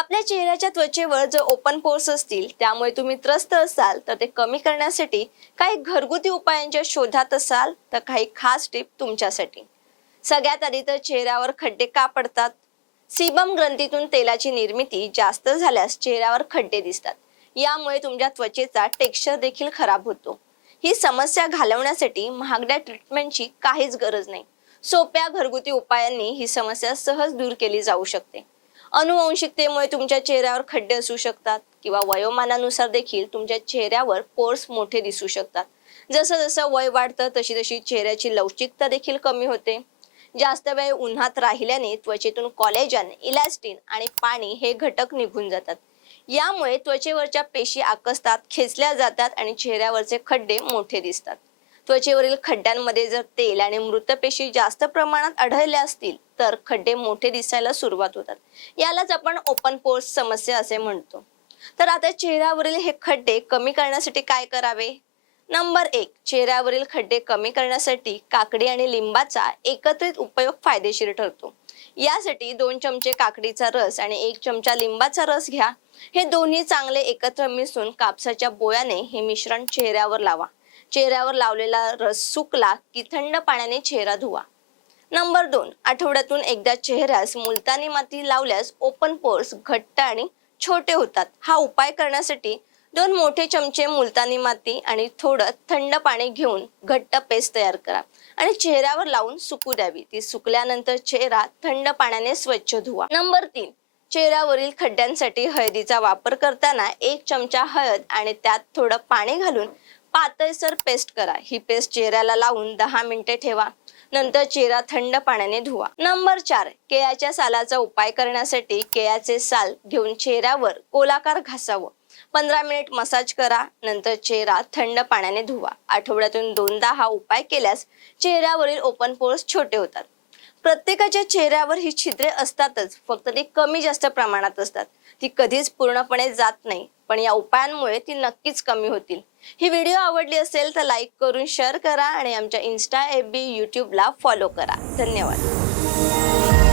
आपल्या चेहऱ्याच्या त्वचेवर जर ओपन पोर्स असतील त्यामुळे तुम्ही त्रस्त असाल तर ते कमी करण्यासाठी काही घरगुती उपायांच्या शोधात असाल तर काही खास टिप तुमच्यासाठी. सगळ्यात आधी तर चेहऱ्यावर खड्डे का पडतात? सीबम ग्रंथीतून तेलाची निर्मिती जास्त झाल्यास चेहऱ्यावर खड्डे दिसतात. यामुळे तुमच्या त्वचेचा टेक्स्चर देखील खराब होतो. ही समस्या घालवण्यासाठी महागड्या ट्रीटमेंटची काहीच गरज नाही. सोप्या घरगुती उपायांनी ही समस्या सहज दूर केली जाऊ शकते. अनुवंशिकतेमुळे तुमच्या चेहऱ्यावर खड्डे असू शकतात किंवा वयोमानानुसार देखील तुमच्या चेहऱ्यावर पोर्स मोठे दिसू शकतात. जसं जसं वय वाढतं तशी तशी चेहऱ्याची लवचिकता देखील कमी होते. जास्त वेळ उन्हात राहिल्याने त्वचेतून कॉलेजन इलॅस्टिन आणि पाणी हे घटक निघून जातात. यामुळे त्वचेवरच्या पेशी आकसतात खेचल्या जातात आणि चेहऱ्यावरचे खड्डे मोठे दिसतात. त्वचेवरील खड्ड्यांमध्ये जर तेल आणि मृत पेशी जास्त प्रमाणात आढळल्या असतील तर खड्डे मोठे दिसायला सुरुवात होतात. यालाच आपण ओपन पोर्स समस्या असे म्हणतो. तर आता चेहऱ्यावरील हे खड्डे कमी करण्यासाठी काय करावे? नंबर एक चेहऱ्यावरील खड्डे कमी करण्यासाठी काकडी आणि लिंबाचा एकत्रित उपयोग फायदेशीर ठरतो. यासाठी दोन चमचे काकडीचा रस आणि एक चमचा लिंबाचा रस घ्या. हे दोन्ही चांगले एकत्र मिसळून कापसाच्या बोयाने हे मिश्रण चेहऱ्यावर लावा. चेहऱ्यावर लावलेला रस सुकला की थंड पाण्याने चेहरा धुवा. नंबर दोन आठवड्यातून एकदा चेहऱ्यास मुलतानी माती लावल्यास ओपन पोर्स घट्ट आणि छोटे होतात. हा उपाय करण्यासाठी दोन मोठे चमचे मुलतानी माती आणि थोडं थंड पाणी घेऊन घट्ट पेस्ट तयार करा आणि चेहऱ्यावर लावून सुकू द्यावी. ती सुकल्यानंतर चेहरा थंड पाण्याने स्वच्छ धुवा. नंबर तीन चेहऱ्यावरील खड्ड्यांसाठी हळदीचा वापर करताना एक चमचा हळद आणि त्यात थोडं पाणी घालून पातळसर पेस्ट करा. ही पेस्ट चेहऱ्याला लावून दहा मिनिटे ठेवा. नंतर चेहरा थंड पाण्याने धुवा. नंबर चार केळ्याच्या सालाचा उपाय करण्यासाठी केळ्याचे साल घेऊन चेहऱ्यावर गोलाकार घासावं. पंधरा मिनिट मसाज करा नंतर चेहरा थंड पाण्याने धुवा. आठवड्यातून दोनदा हा उपाय केल्यास चेहऱ्यावरील ओपन पोर्स छोटे होतात. प्रत्येकाच्या चेहऱ्यावर ही छिद्रे असतातच फक्त ती कमी जास्त प्रमाणात असतात. ती कधीच पूर्णपणे जात नाही. पण या उपायांमुळे ती नक्कीच कमी होतील. ही व्हिडिओ आवडली असेल तर लाईक करून शेअर करा आणि आमच्या इन्स्टा एफ बी यूट्यूबला फॉलो करा. धन्यवाद.